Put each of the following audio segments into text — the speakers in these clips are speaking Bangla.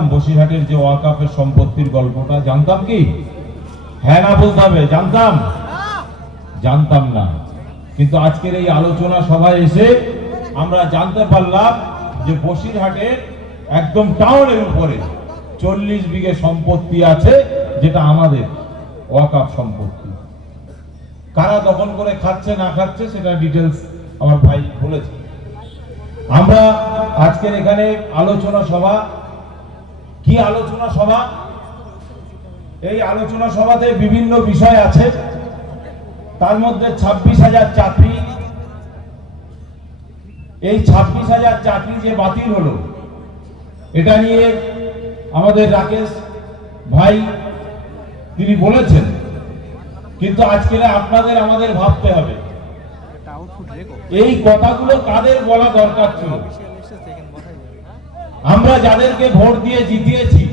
বসিরহাটের যে ওয়াকাফের সম্পত্তির গল্পটা, জানতাম কি? হ্যাঁ না বলতে হবে জানতাম? জানতাম না। কিন্তু আজকের এই আলোচনা সভায় এসে আমরা জানতে পারলাম যে বসিরহাটের একদম টাউনের উপরে চল্লিশ বিঘে সম্পত্তি আছে যেটা আমাদের ওয়াকাফ সম্পত্তি। কারা দখল করে খাচ্ছে, না খাচ্ছে সেটা ডিটেলস আমার ভাই বলেছে। আমরা আজকের এখানে আলোচনা সভা কি আলোচনা সভা? এই আলোচনা সভাতে বিভিন্ন বিষয় আছে। তার মধ্যে ছাব্বিশ হাজার চাকরি। এই ছাব্বিশ হাজার চাকরি যে বাতিল হলো, এটা নিয়ে আমাদের রাকেশ ভাই, তিনি বলেছেন। কিন্তু আজকে আপনাদের, আমাদের ভাবতে হবে। এই কথাগুলো কাদের বলা দরকার ছিল অফিসিয়াল এসেছে এখানে বসাই দেবে। আমরা যাদেরকে ভোট দিয়ে জিতিয়েছি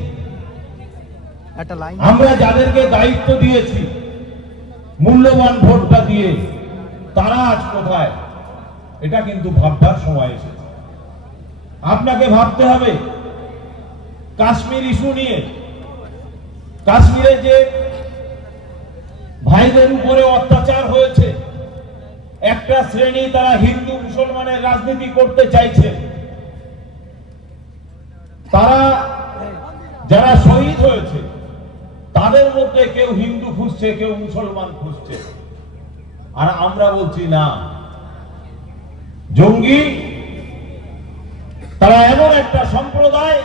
আমরা যাদেরকে দায়িত্ব দিয়েছি মূল্যবান ভোটটা দিয়ে তারা আজ কোথায়? এটা কিন্তু ভাববার সময় এসেছে। আপনাকে ভাবতে হবে কাশ্মীর ইস্যু নিয়ে কাশ্মীরে যে ভাইদের উপরে অত্যাচার হয়েছে একটা শ্রেণি তারা হিন্দু মুসলমানের রাজনীতি করতে চাইছে তারা যারা শহীদ হয়েছে, তাদের মধ্যে কেউ হিন্দু খুঁজছে, কেউ মুসলমান খুঁজছে। আর আমরা বলছি না। জঙ্গি, তারা এমন একটা সম্প্রদায়,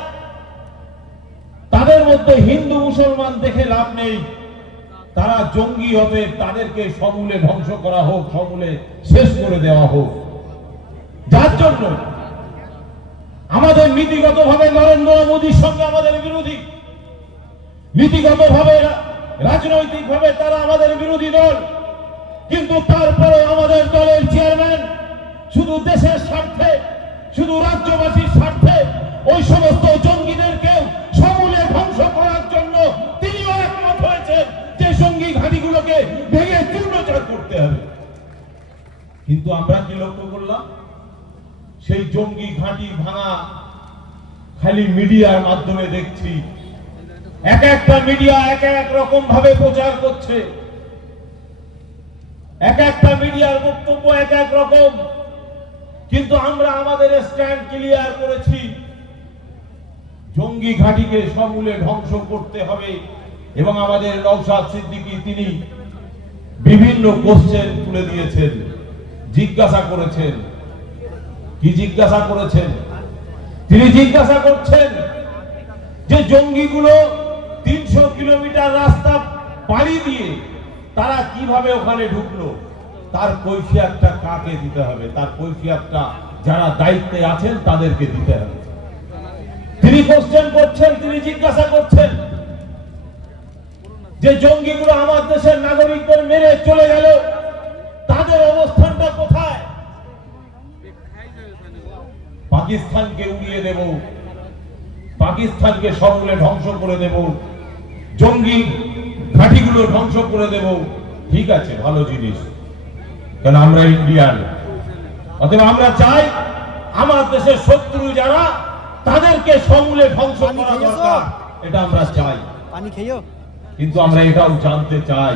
তাদের মধ্যে হিন্দু মুসলমান দেখে লাভ নেই। তারা জঙ্গি হবে তাদেরকে সমূলে ধ্বংস করা হোক, সমূলে শেষ করে দেওয়া হোক। যার জন্য আমাদের নীতিগতভাবে নরেন্দ্র মোদীর সঙ্গে আমাদের বিরোধী। নীতিগতভাবে, রাজনৈতিকভাবে তারা আমাদের বিরোধী দল। কিন্তু তারপরে আমাদের দলের চেয়ারম্যান শুধু দেশের স্বার্থে, শুধু রাজ্যবাসীর স্বার্থে, ওই সমস্ত জঙ্গিদেরকে সমূলে ধ্বংস করার জন্য তিনিও একমত হয়েছেন যে জঙ্গি ঘাঁটিগুলোকে ভেঙে চূর্ণচার করতে হবে। কিন্তু আমরা কি লক্ষ্য করলাম? সেই জঙ্গি ঘাঁটি ভাঙা খালি মিডিয়ার মাধ্যমে দেখছি। এক একটা মিডিয়া এক এক রকম ভাবে প্রচার করছে। এক একটা মিডিয়ার বক্তব্য এক এক রকম। কিন্তু আমরা আমাদের স্ট্যান্ড ক্লিয়ার করেছি। জঙ্গি ঘাঁটিকে সমূলে ধ্বংস করতে হবে এবং আমাদের নৌসাদ সিদ্দিকী তিনি বিভিন্ন কোশ্চেন তুলে দিয়েছেন, জিজ্ঞাসা করেছেন। কি জিজ্ঞাসা করেছেন? তিনি জিজ্ঞাসা করছেন যে জঙ্গিগুলো তিনশো কিলোমিটার রাস্তা পাড়ি দিয়ে তারা কীভাবে ওখানে ঢুকলো? তার কৈফিয়াতটা কাকে দিতে হবে? তার কৈফিয়াতটা যারা দায়িত্বে আছেন তাদেরকে দিতে হবে। তিনি কোশ্চেন করছেন, তিনি জিজ্ঞাসা করছেন যে জঙ্গিগুলো আমার দেশের নাগরিকদের মেরে চলে গেল, তাদের অবস্থানটা কোথায়? পাকিস্তানকে উড়িয়ে দেব। পাকিস্তানকে সমূলে ধ্বংস করে দেব। জঙ্গি ঘাঁটিগুলো ধ্বংস করে দেব। ঠিক আছে ভালো জিনিস। কেন আমরা ইন্ডিয়ান? অতএব আমরা চাই আমার দেশের শত্রু যারা তাদেরকে সমূলে ধ্বংস করা? দরকার। এটা আমরা চাই। পানি খেয়েও কিন্তু আমরা এটাও জানতে চাই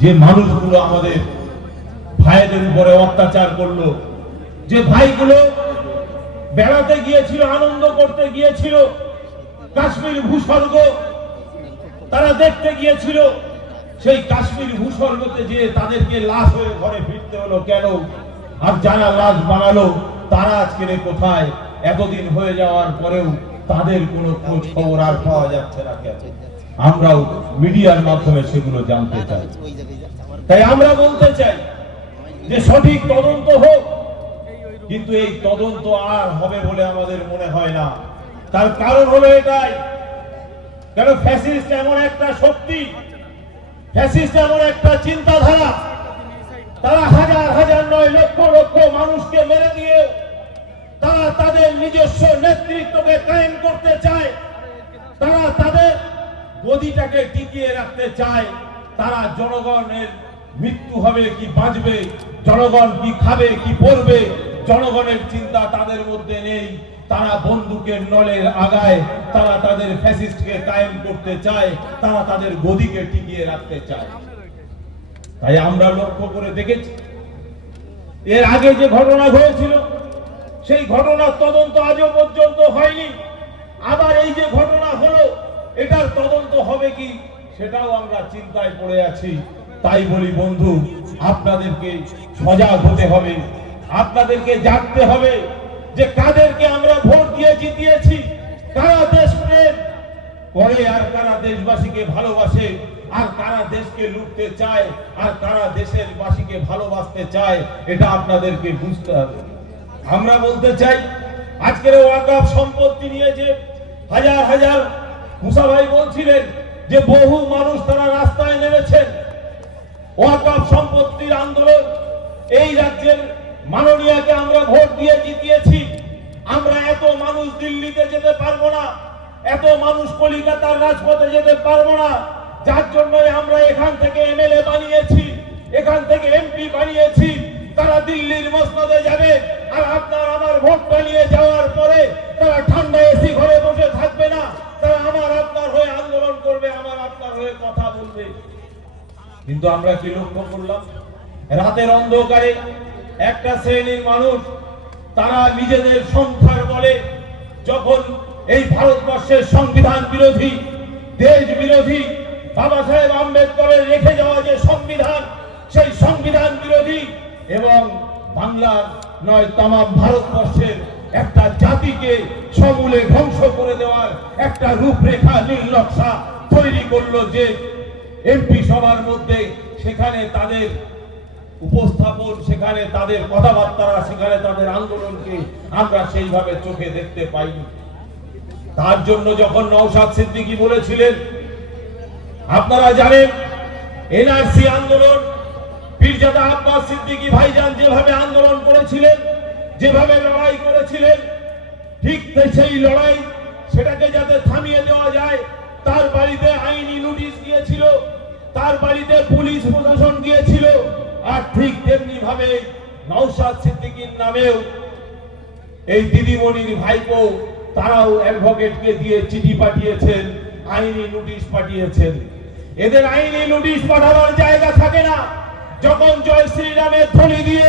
যে মানুষগুলো আমাদের ভাইদের উপরে অত্যাচার করল। যে ভাইগুলো বেড়াতে গিয়েছিল, আনন্দ করতে গিয়েছিল, কাশ্মীর ভূস্বর্গ তারা দেখতে গিয়েছিল, সেই কাশ্মীর ভূস্বর্গতে যে তাদেরকে লাশ হয়ে ঘরে ফিরতে হলো কেন? আর যারা লাশ বানালো, তারা আজকে কোথায়? এতদিন হয়ে যাওয়ার পরেও তাদের কোনো খোঁজ খবর আর পাওয়া যাচ্ছে না কেন? আমরাও মিডিয়ার মাধ্যমে সেগুলো জানতে চাই। তাই আমরা বলতে চাই যে সঠিক তদন্ত হোক কিন্তু এই তদন্ত আর হবে বলে আমাদের মনে হয় না। তার কারণ হলো এটাই। কেন ফ্যাসিস্ট এমন একটা শক্তি? ফ্যাসিস্ট এমন একটা চিন্তাধারা। তারা হাজার হাজার নয় লক্ষ লক্ষ মানুষকে মেরে দিয়ে তারা তাদের নিজস্ব নেতৃত্বকে কায়েম করতে চায়। তারা তাদের গদিটাকে টিকিয়ে রাখতে চায়। তারা জনগণের মৃত্যু হবে কি বাঁচবে? জনগণ কি খাবে, কি পড়বে জনগণের চিন্তা তাদের মধ্যে নেই। তারা বন্দুকের নলের আগায়, তারা তাদের ফ্যাসিস্টকে কায়েম করতে চায়, তারা তাদের গদিকে টিকিয়ে রাখতে চায়। তাই আমরা লক্ষ্য করে দেখেছি, এর আগে যে ঘটনা হয়েছিল সেই ঘটনার তদন্ত আজও পর্যন্ত হয়নি। আবার এই যে ঘটনা হলো, এটার তদন্ত হবে কি, সেটাও আমরা চিন্তায় পড়ে আছি। তাই বলি বন্ধু, আপনাদেরকে সজাগ হতে হবে। আপনাদেরকে জানতে হবে যে কাদেরকে আমরা ভোট দিয়ে জিতিয়েছি, কারা দেশপ্রেম করে আর কারা দেশবাসীকে ভালোবাসে, আর কারা দেশকে লুটতে চায়, আর কারা দেশের বাসীকে ভালোবাসতে চায়, এটা আপনাদেরকে বুঝতে হবে। আমরা বলতে চাই, আজকের ওয়াকাফ সম্পত্তি নিয়ে যে হাজার হাজার মুসা ভাই বলছিলেন যে বহু মানুষ তারা রাস্তায় নেমেছেন ওয়াকাফ সম্পত্তির আন্দোলন এই রাজ্যের মাননীয়াকে আমরা ভোট দিয়ে জিতিয়েছি। আমরা এত মানুষ দিল্লিতে যেতে পারব না, এত মানুষ কলিকাতার রাজপথে যেতে পারব না, যার জন্য আমরা এখান থেকে এমএলএ বানিয়েছি, এখান থেকে এমপি বানিয়েছি, তারা দিল্লির মসনদে যাবে, আর আপনার আমার ভোটটা নিয়ে যাওয়ার পরে তারা ঠান্ডা এসি ঘরে বসে থাকবে না, তারা আমার আপনার হয়ে আন্দোলন করবে আমার আপনার হয়ে কথা বলবে। কিন্তু আমরা কি লক্ষ্য করলাম? রাতের অন্ধকারে একটা শ্রেণির মানুষ, তারা নিজেদের সংখ্যার বলে যখন এই ভারতবর্ষের সংবিধান বিরোধী, দেশ বিরোধী, বাবা সাহেব আম্বেদকরের রেখে যাওয়া যে সংবিধান, সেই সংবিধান বিরোধী এবং বাংলার নয় তাম ভারতবর্ষের একটা জাতিকে সমূলে ধ্বংস করে দেওয়ার একটা রূপরেখা, নীল নকশা তৈরি করল যে এমপি সভার মধ্যে সেখানে তাদের উপস্থাপন, সেখানে তাদের কথাবার্তা, সেখানে তাদের আন্দোলনকে আমরা সেইভাবে চোখে দেখতে পাইনি। তার জন্য যখন নওশাদ সিদ্দিকী বলেছিলেন, আপনারা জানেন, এনআরসি আন্দোলন, পীরজাদা আব্বাস সিদ্দিকী ভাইজান যেভাবে আন্দোলন করেছিলেন, যেভাবে লড়াই করেছিলেন, ঠিক সেই লড়াই, সেটাকে যাতে থামিয়ে দেওয়া যায়, তার বাড়িতে আইনি নোটিশ গিয়েছিল তার বাড়িতে পুলিশ প্রশাসন গিয়েছিল। আর ঠিক তেমনি ভাবে নওশাদ সিদ্দিকীর নামেও এই দিদিমণির ভাইপো তারাও অ্যাডভোকেটকে দিয়ে চিঠি পাঠিয়েছেন, আইনি নোটিশ পাঠিয়েছেন। এদের আইনি নোটিশ পাঠানোর জায়গা থাকে না। যখন জয় শ্রীরামের থলি দিয়ে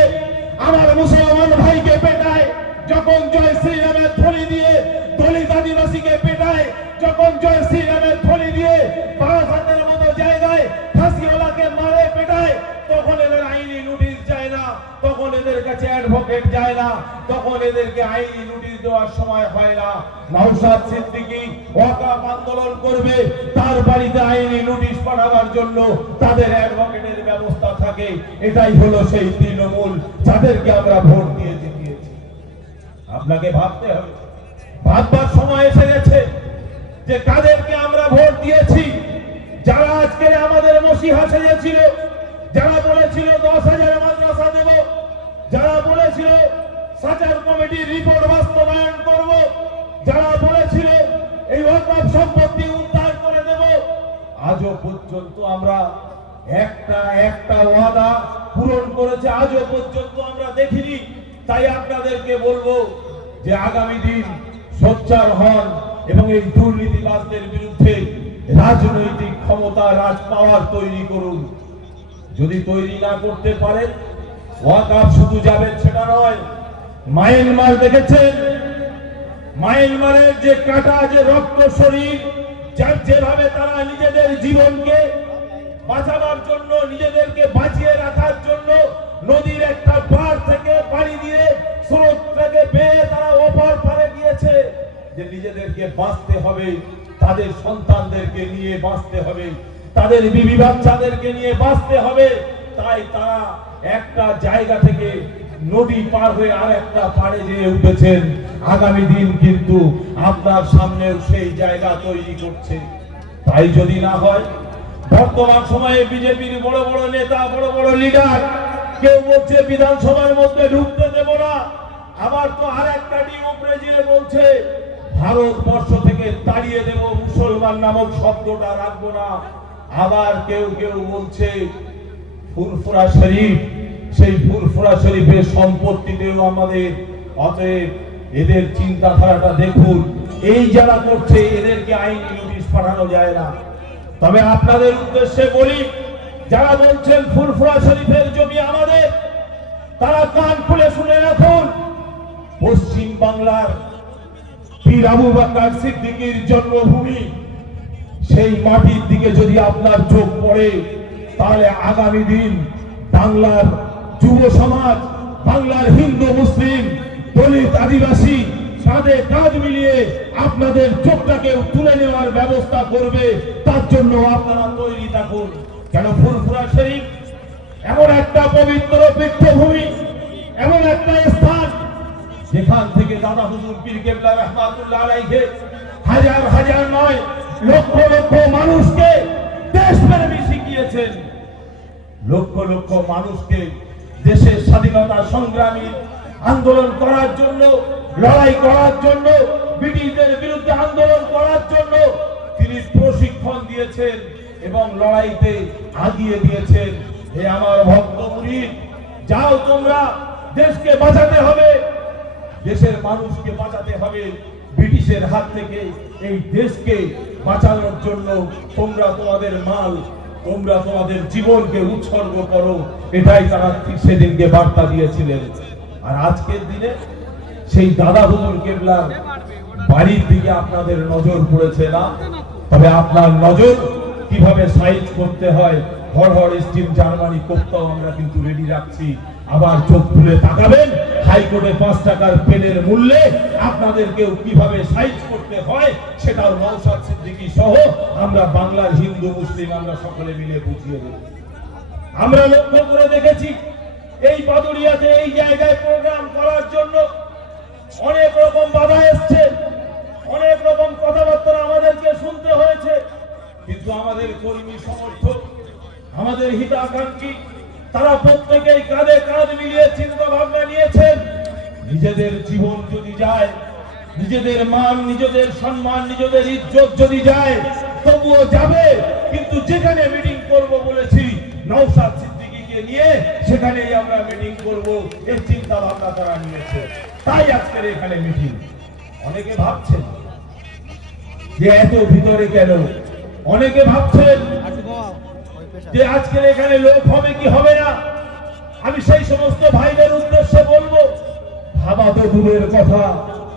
আমার মুসলমান ভাইকে পেটায়, যখন জয় শ্রীরামের থলি দিয়ে দলিত আদিবাসীকে পেটায়, যখন জয় শ্রীরামের থলি দিয়ে কাছে যায় না। তখন এদেরকে আইনি নোটিশ দেওয়ার সময় হয় না। নওশাদ সিদ্দিকী ওয়াকাফ আন্দোলন করবে। তার বাড়িতে আইনি নোটিশ পাঠাবার জন্য তাদের অ্যাডভোকেটের ব্যবস্থা থাকে। এটাই হলো সেই তৃণমূল যাদেরকে আমরা ভোট দিয়ে জিতিয়েছি। আপনাকে ভাবতে হবে। ভাববার সময় এসে গেছে যে কাদেরকে আমরা ভোট দিয়েছি? যারা আজকে আমাদের মসিহা সেজেছিল, যারা বলেছিল দশ হাজার যারা বলেছিল সাচার কমিটির রিপোর্ট বাস্তবায়ন করব, যারা বলেছিল এই ওয়াকফ সম্পত্তি উদ্ধার করে দেব, আজও পর্যন্ত আমরা একটা একটা ওয়াদা পূরণ করেছে, আজও পর্যন্ত আমরা দেখিনি। তাই আপনাদেরকে বলব যে আগামী দিন সোচ্চার হন এবং এই দুর্নীতিবাজদের বিরুদ্ধে রাজনৈতিক ক্ষমতা রাজ পাওয়ার তৈরি করুন। যদি তৈরি না করতে পারেন ওয়াকাফ শুধু যাবেন সেটা নয় মায়ানমার দেখেছেন? মায়ানমারের যে কাটা, যে রক্ত শরীর, যার যেভাবে তারা নিজেদের জীবনকে বাঁচাবার জন্য, নিজেদেরকে বাঁচিয়ে রাখার জন্য নদীর একটা পার থেকে পানি দিয়ে স্রোতটাকে বেয়ে তারা ওপার পারে গিয়েছে। যে নিজেদেরকে বাঁচতে হবে, তাদের সন্তানদেরকে নিয়ে বাঁচতে হবে, তাদের বিবি বাচ্চাদেরকে নিয়ে বাঁচতে হবে, তাই তারা একটা জায়গা থেকে নদী পার হয়ে আর একটা পাড়ে যেয়ে উঠেছেন আগামী দিন কিন্তু আপনার সামনেও সেই জায়গা তৈরি করছে। তাই যদি না হয়, বর্তমান সময়ে বিজেপির বড় বড় নেতা, বড় বড় লিডার কেউ বলছে বিধানসভার মধ্যে ঢুকতে দেব না। আবার তো আর একটা উপরে যেয়ে বলছে, ভারতবর্ষ থেকে তাড়িয়ে দেব মুসলমান নামক শব্দটা রাখব না। আবার কেউ কেউ বলছে ফুরফুরা শরীফ, সেই ফুরফুরা শরীফের সম্পত্তিতেও আমাদের। অতএব এদের চিন্তাধারাটা দেখুন। এই যারা করছে, এদেরকে আইন নোটিশ পাঠানো যায় না। তবে আপনাদের উদ্দেশ্যে বলি, যারা বলছেন ফুরফুরা শরীফের জমি আমাদের, তারা কান খুলে শুনে রাখুন। পশ্চিম বাংলার পীর আবু বাকর সিদ্দিকীর জন্মভূমি, সেই মাটির দিকে যদি আপনার চোখ পড়ে তাহলে আগামী দিন বাংলার যুব সমাজ, বাংলার হিন্দু, মুসলিম, দলিত, আদিবাসী কাঁধে কাঁধ মিলিয়ে আপনাদের চোখটাকে তুলে নেওয়ার ব্যবস্থা করবে, তার জন্য আপনারা তৈরি থাকুন। কেন ফুরফুরা শরীফ এমন একটা পবিত্র বৃক্ষভূমি এমন একটা স্থান যেখান থেকে দাদা হুজুর পীর কেবলা রহমাতুল্লাহ আলাইহি হাজার হাজার নয় লক্ষ লক্ষ মানুষকে লক্ষ লক্ষ মানুষকে দেশের স্বাধীনতা সংগ্রামী আন্দোলন করার জন্য, লড়াই করার জন্য, ব্রিটিশদের বিরুদ্ধে আন্দোলন করার জন্য তিনি প্রশিক্ষণ দিয়েছেন এবং লড়াইতে আগিয়ে দিয়েছেন। হে আমার ভক্ত মুরিদ, যাও তোমরা, দেশকে বাঁচাতে হবে। দেশের মানুষকে বাঁচাতে হবে, ব্রিটিশের হাত থেকে এই দেশকে বাঁচানোর জন্য তোমরা তোমাদের মাল, তোমরা তোমাদের জীবনকে উৎসর্গ করো, এটাই তারা সেদিনকে বার্তা দিয়েছিলেন। আর আজকের দিনে সেই দাদা হুজুর কেবলার বাড়ির দিকে আপনাদের নজর পড়েছে না? তবে আপনার নজর কীভাবে সাইজ করতে হয়? হর হর স্টিম জার্মানি কোপ্তাও আমরা কিন্তু রেডি রাখছি। আবার চোখ খুলে তাকাবেন। হাইকোর্টে পাঁচ টাকার পেনের মূল্যে আপনাদেরকেও কীভাবে সাইজ করতে হয় সেটাও নৌসাদ সিদ্দিকী সহ আমরা বাংলার হিন্দু, মুসলিম, আমরা সকলে মিলে বুঝিয়ে দেব। আমরা লক্ষ্য করে দেখেছি, এই বাদুড়িয়াতে এই জায়গায় প্রোগ্রাম করার জন্য অনেক রকম বাধা এসছে, অনেক রকম কথাবার্তা আমাদেরকে শুনতে হয়েছে। কিন্তু আমাদের কর্মী সমর্থক, আমাদের হিতাকাঙ্ক্ষী তারা প্রত্যেকেই কাঁধে কাঁধ মিলিয়ে চিন্তা ভাবনা নিয়েছেন। নিজেদের জীবন যদি যায়, নিজেদের মান, নিজেদের সম্মান, নিজেদের ইজ্জত যদি যায়, তবুও যাবে। কিন্তু যেখানে মিটিং করব বলেছি নৌসাদ সিদ্দিকীকে নিয়ে সেখানেই আমরা মিটিং করব। এই চিন্তা ভাবনা তারা নিয়েছে। তাই আজকের এখানে মিটিং অনেকে ভাবছেন যে এত ভিতরে কেন? অনেকে ভাবছেন যে আজকের এখানে লোক হবে কি হবে না, আমি সেই সমস্ত ভাইদের উদ্দেশ্যে বলব, ভাবা তো দূরের কথা,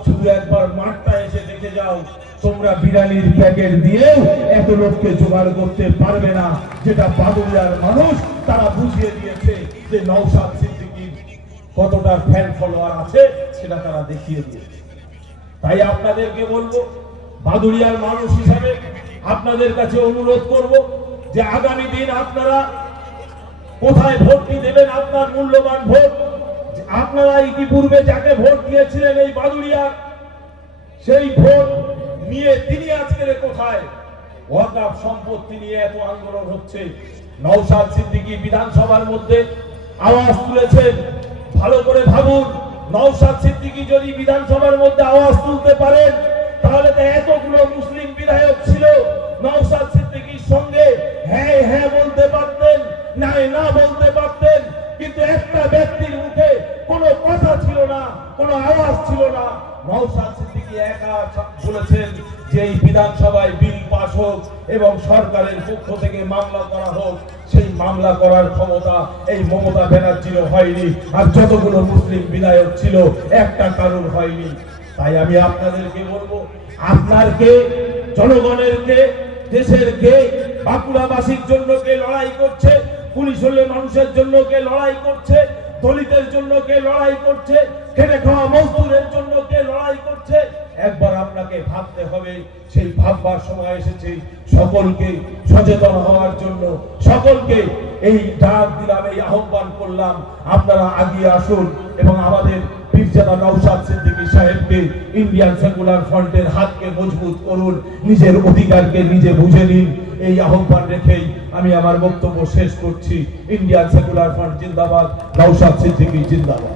শুধু একবার মাঠটা এসে দেখে যাও, তোমরা বিরিয়ানির প্যাকেট দিয়েও এত লোককে জোগাড় করতে পারবে না, যেটা বাদুলিয়ার মানুষ তারা বুঝিয়ে দিয়েছে যে নৌসাদ সিদ্দিকীর কতটা ফ্যান ফলোয়ার আছে, সেটা তারা দেখিয়ে দিয়েছে। তাই আপনাদেরকে বলব, বাদুড়িয়ার মানুষ হিসাবে আপনাদের কাছে অনুরোধ করব যে আগামী দিন আপনারা কোথায় ভোটটি দেবেন, আপনার মূল্যবান ভোট আপনারা ইতিপূর্বে যাকে ভোট দিয়েছিলেন এই বাদুড়িয়া, সেই ভোট নিয়ে তিনি আজকের কোথায়? ওয়াকাফ সম্পত্তি নিয়ে এত আন্দোলন হচ্ছে। নওশাদ সিদ্দিকী বিধানসভার মধ্যে আওয়াজ তুলেছেন, ভালো করে ভাবুন, নওশাদ সিদ্দিকী যদি বিধানসভার মধ্যে আওয়াজ তুলতে পারেন, তাহলে তো এতগুলো মুসলিম বিধায়ক ছিল, নওশাদ সিদ্দিকীর সঙ্গে হ্যাঁ হ্যাঁ বলতে পারতেন, নাই, না বলতে পারতেন, কিন্তু একটা ব্যক্তির মুখে কোনো কথা ছিল না, কোনো আওয়াজ ছিল না। নওশাদ সিদ্দিকী একা বলেছেন যে এই বিধানসভায় বিল পাস হোক এবং সরকারের পক্ষ থেকে মামলা করা হোক, সেই মামলা করার ক্ষমতা এই মমতা ব্যানার্জিরও হয়নি, আর যতগুলো মুসলিম বিধায়ক ছিল, একটা কারণ হয়নি। তাই আমি আপনাদেরকে বলব আপনার কে জনগণের কে দেশের কে বাঁকুড়াবাসীর জন্য কে লড়াই করছে? পুলিশ হলে মানুষের জন্য কে লড়াই করছে? দলিতের জন্য কে লড়াই করছে? খেটে খাওয়া মজদুরের জন্য কে লড়াই করছে? একবার আপনাকে ভাবতে হবে, সেই ভাববার সময় এসেছে। সকলকে সচেতন হওয়ার জন্য সকলকে এই ডাক দিলাম, এই আহ্বান করলাম। আপনারা আগিয়ে আসুন এবং আমাদের পীরজাদা নওশাদ সিদ্দিকী সাহেবকে ইন্ডিয়ান সেকুলার ফ্রন্টের হাতকে মজবুত করুন, নিজের অধিকারকে নিজে বুঝে নিন। এই আহ্বান রেখেই আমি আমার বক্তব্য শেষ করছি। ইন্ডিয়ান সেকুলার ফ্রন্ট জিন্দাবাদ নৌসাদ সিদ্দিকী জিন্দাবাদ।